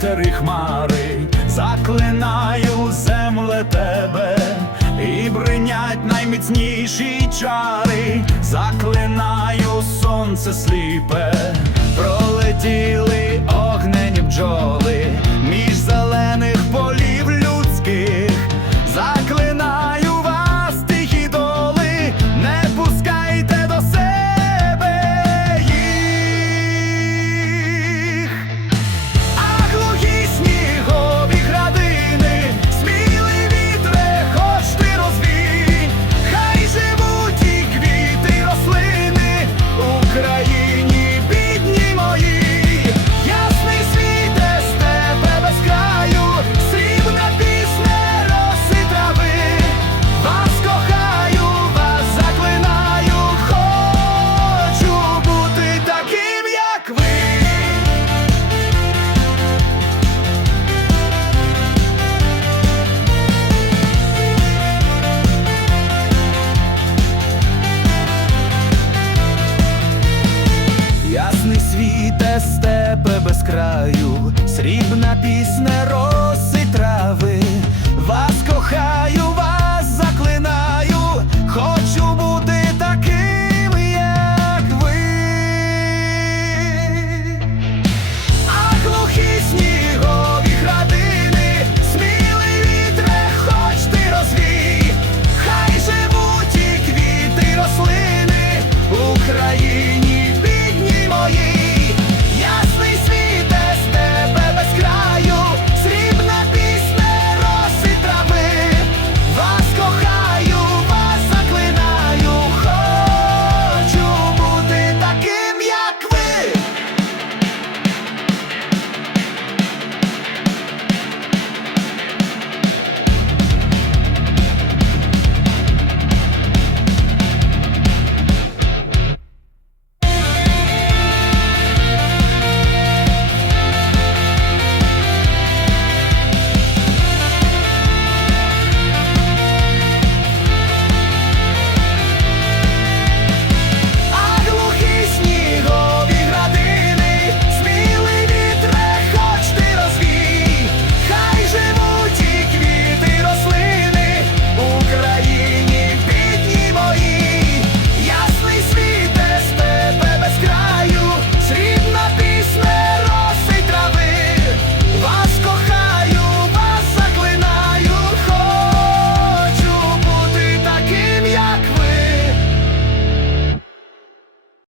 вітер і хмари, заклинаю земле тебе, і бринять найміцніші чари, заклинаю сонце сліпе. Степе без краю, срібна пісня роси трави,